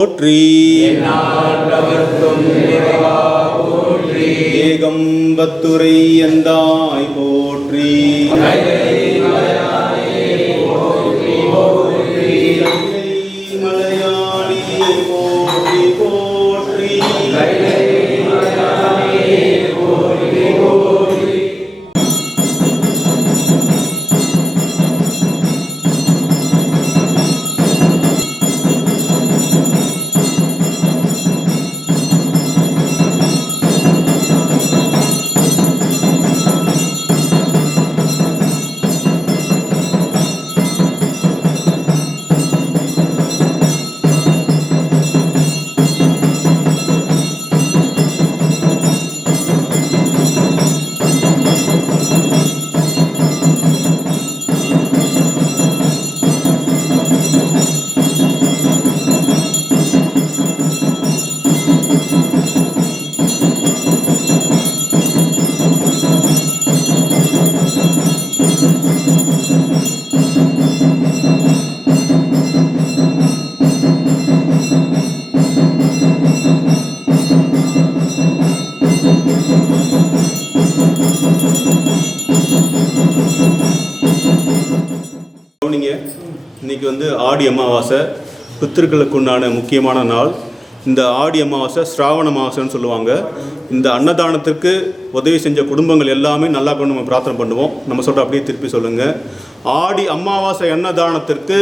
போற்றி. ஏகம்பத்துரை எந்தாய் போற்றி. மலையாளி போற்றி போற்றி. இன்னைக்கு ஆடி அமாவாசை, பித்திருக்களுக்கு உண்டான முக்கியமான நாள். இந்த ஆடி அமாவாசை ஸ்ராவண அமாவாசைன்னு சொல்லுவாங்க. இந்த அன்னதானத்துக்கு உதவி செஞ்ச குடும்பங்கள் எல்லாமே நல்லா கொண்டு நம்ம பிரார்த்தனை பண்ணுவோம். நம்ம சொல்கிற அப்படியே திருப்பி சொல்லுங்க. ஆடி அமாவாசை அன்னதானத்திற்கு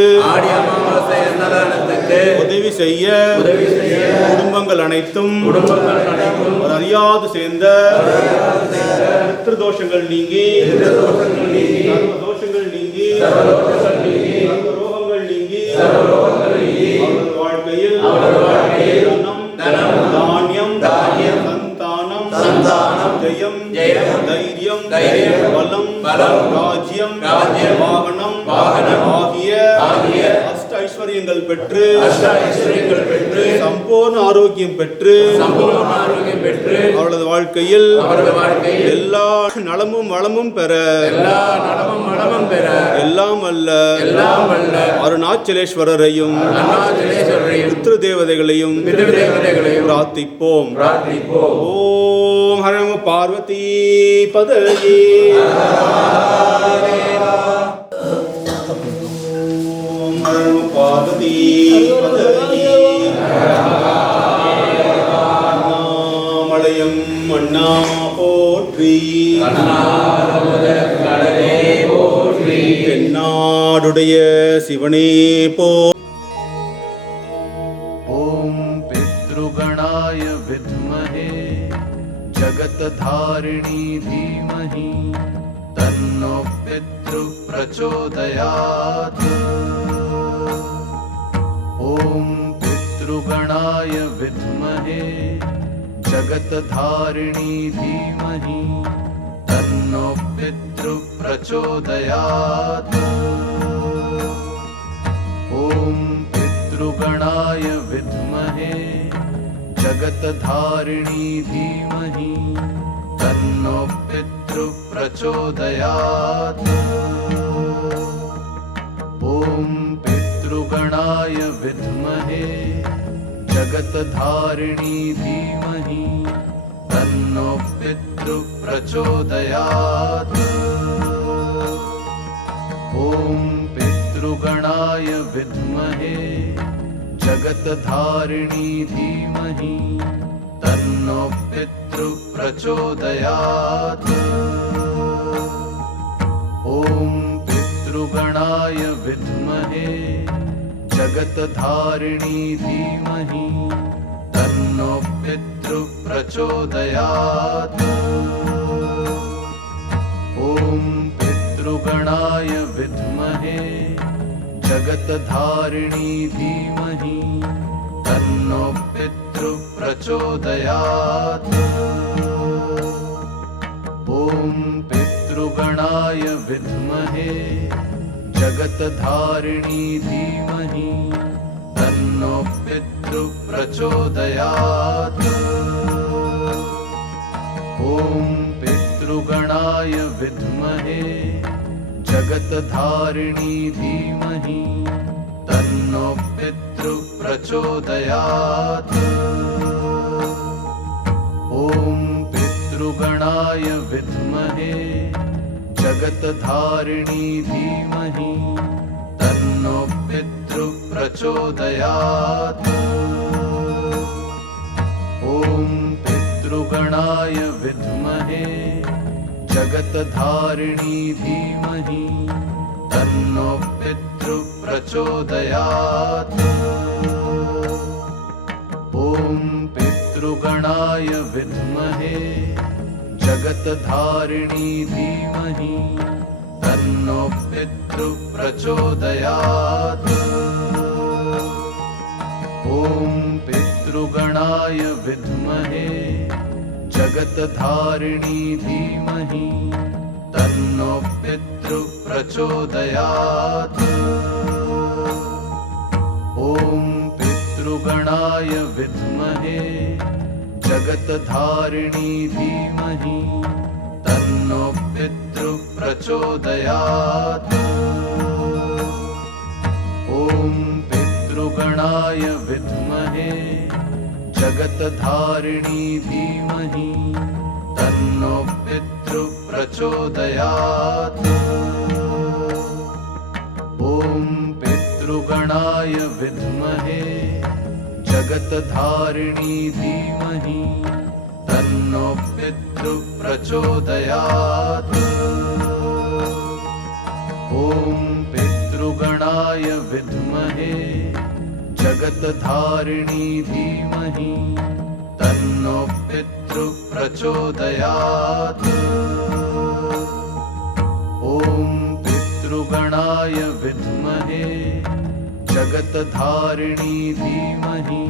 உதவி செய்ய குடும்பங்கள் அனைத்தும் அறியாது சேர்ந்த பித்ருதோஷங்கள் நீங்கி, தோஷங்கள் நீங்கி, ரோகங்கள் நீங்கி, அவரது வாழ்க்கையில் தனம், தானியம், சந்தானம், ஜெயம், தைரியம், பலம், ராஜ்யம், வாகனம் ஆகிய அஷ்ட ஐஸ்வர்யங்கள் பெற்று சம்பூர்ண ஆரோக்கியம் பெற்று அவரது வாழ்க்கையில் எல்லா நலமும் வளமும் பெற எல்லாம் அல்ல அருணாச்சலேஸ்வரரையும் பித்ரு தேவதைகளையும் பிரார்த்திப்போம். ஓம் ஹர நம பார்வதி பதயே. ஓம் ஹர நம பார்வதி பதயே. அண்ணாமலையம் அண்ணா போற்றி. தென்னாடுடைய சிவனே போ. ஓம் பித்ருகணாய வித்மஹே ஜகத்தாரிணி தீமஹி தன்னோ பித்ரு பிரச்சோதயாத். ஓம் பித்ருகணாய வித்மஹே ஜகத்தாரிணி தீமஹி தன்னோ பித்ரு பிரச்சோதயாத். ஓம் பித்ருகணாய வித்மஹே ஜகத்தாரிணி தீமஹி தன்னோ பித்ரு பிரச்சோதயாத். ஓம் பித்ருகணாய வித்மஹே ஜகத்தாரிணி தீமஹி தன்னோ பித்ரு பிரச்சோதயாத். ஓம் பித்ருகணாய வித்மஹே ஜகத்தாரிணி தீமஹி தன்னோ பித்ரு பிரச்சோதயாத். ஓம் பித்ருகணாய வித்மஹே ஜகத்தாரிணி தீமஹி தன்னோ பித்ரு பிரச்சோதயாத். ஓம் பித்ருகணாய வித்மஹே ஜகத்தாரிணி தீமஹி தன்னோ பித்ரு பிரச்சோதயாத். ஓம் பித்ருகணாய வித்மஹே ஜகத்தாரிணி தீமஹி தன்னோ பித்ரு பிரச்சோதயாத். ஓம் பித்ருகணாய வித்மஹே जगत्धारिणी धीमहि तन्नो पितृ प्रचोदयात्। ॐ पितृगणाय विद्महे जगत्धारिणी धीमहि तन्नो पितृ प्रचोदयात्। ॐ पितृगणाय विद्महे जगत्धारिणी धीमहि तन्नो पितृ प्रचोदयात्। ॐ पितृगणाय विद्महे जगत्धारिणी धीमहि तन्नो पितृ प्रचोदयात्। ॐ पितृगणाय विद्महे जगत्धारिणी धीमहि तन्नो पितृ प्रचोदयात्। ॐ पितृगणाय विद्महे जगत्धारिणी धीमहि तन्नो पितृ प्रचोदयात्। ॐ पितृगणाय विद्महे जगत्धारिणी धीमहि तन्नो पितृ प्रचोदयात्। ॐ पितृगणाय विद्महे जगत्धारिणी धीमहि तन्नो पितृ प्रचोदयात्। ॐ पितृगणाय विद्महे जगत्धारिणी धीमहि तन्नो पितृ प्रचोदयात्। ॐ पितृगणाय विद्महे जगत्धारिणी धीमहि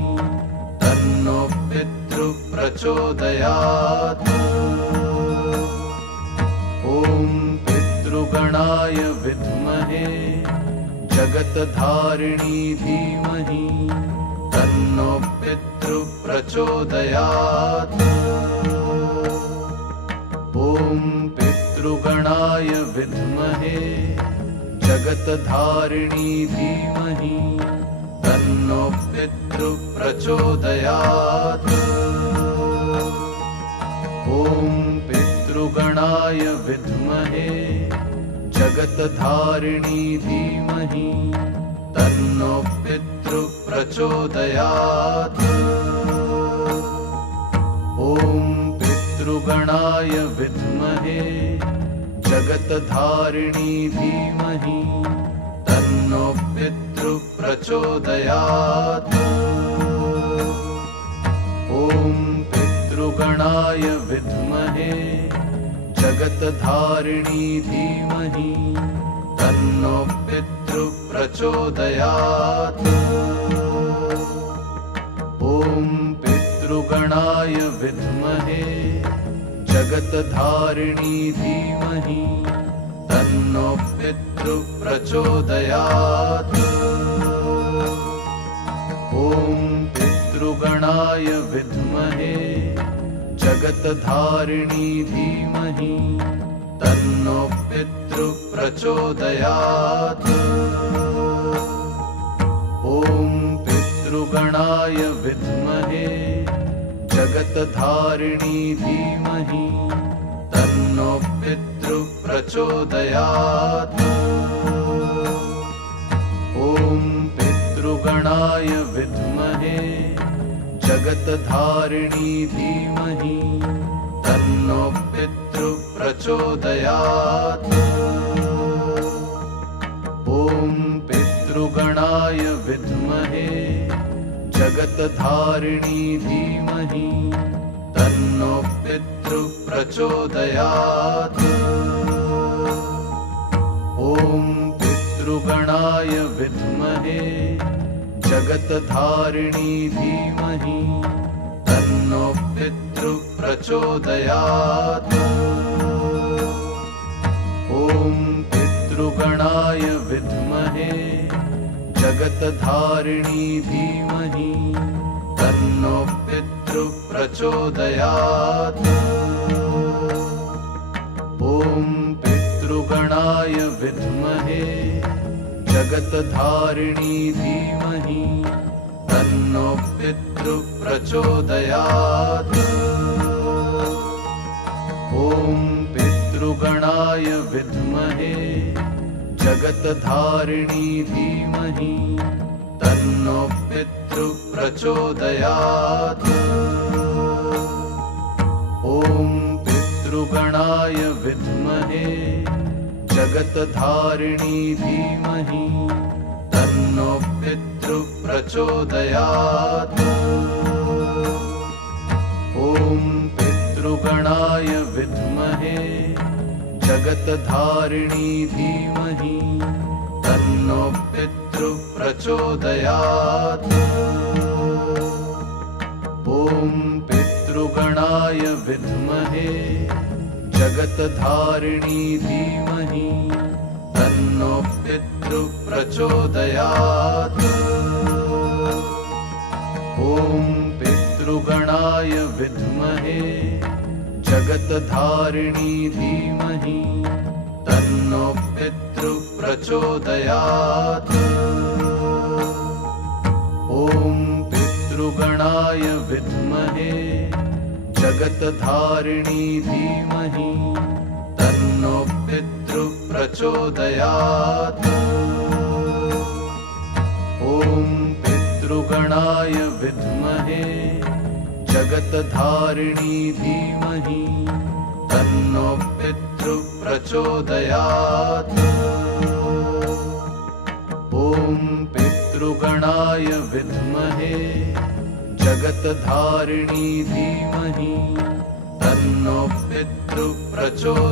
तन्नो पितृ प्रचोदयात्। ॐ पितृगणाय विद्महे जगत्धारिणी धीमहि तन्नो पितृ प्रचोदयात्। ॐ पितृगणाय विद्महे जगत्धारिणी धीमहि तन्नो पितृ प्रचोदयात्। ॐ पितृगणाय विद्महे जगत्धारिणी धीमहि तन्नो पितृ प्रचोदयात्। ॐ पितृगणाय विद्महे जगत्धारिणी धीमहि तन्नो पितृ प्रचोदयात्। ॐ पितृगणाय विद्महे जगत्धारिणी धीमहि तन्नो पितृ प्रचोदयात्। ॐ पितृगणाय विद्महे जगत्धारिणी धीमहि तन्नो पितृ प्रचोदयात्। ॐ पितृगणाय विद्महे जगत्धारिणी धीमहि तन्नो पितृ प्रचोदयात्। ॐ पितृगणाय विद्महे जगत्धारिणी धीमहि तन्नो पितृ प्रचोदयात्। ॐ पितृगणाय विद्महे जगत्धारिणी धीमहि तन्नो पितृ प्रचोदयात्। ॐ पितृगणाय विद्महे जगत्धारिणी धीमहि तन्नो पितृ प्रचोदयात्। ॐ पितृगणाय विद्महे जगत्धारिणी धीमहि तन्नो पितृ प्रचोदयात्। ॐ पितृगणाय विद्महे जगत्धारिणी धीमहि तन्नो पितृ प्रचोदयात्। ॐ पितृगणाय विद्महे जगत्धारिणी धीमहि तन्नो पितृप्रचोदयात्। ॐ पितृगणाय विद्महे जगतधारिणी धीमहि तन्नो पितृप्रचोदयात्। ॐ पितृगणाय विद्महे जगतधारिणी धीमहि तन्नो पितृप्रचोदयात्। ॐ पितृगणाय विद्महे जगतधारिणी धीमहि तन्नो पितृप्रचोदयात्। ॐ पितृगणाय विद्महे जगतधारिणी धीमहि तन्नो पितृप्रचोदयात्। ॐ पितृगणाय विद्महे जगतधारिणी धीमहि तन्नो पितृप्रचोदयात्। ॐ पितृगणाय विद्महे जगतधारिणी धीमहि तन्नो पितृप्रचोदयात्। ॐ पितृगणाय विद्महे जगतधारिणी धीमहि तन्नो पितृप्रचोदयात्। ॐ पितृगणाय विद्महे जगतधारिणी धीमहि तन्नो पितृप्रचोदयात्।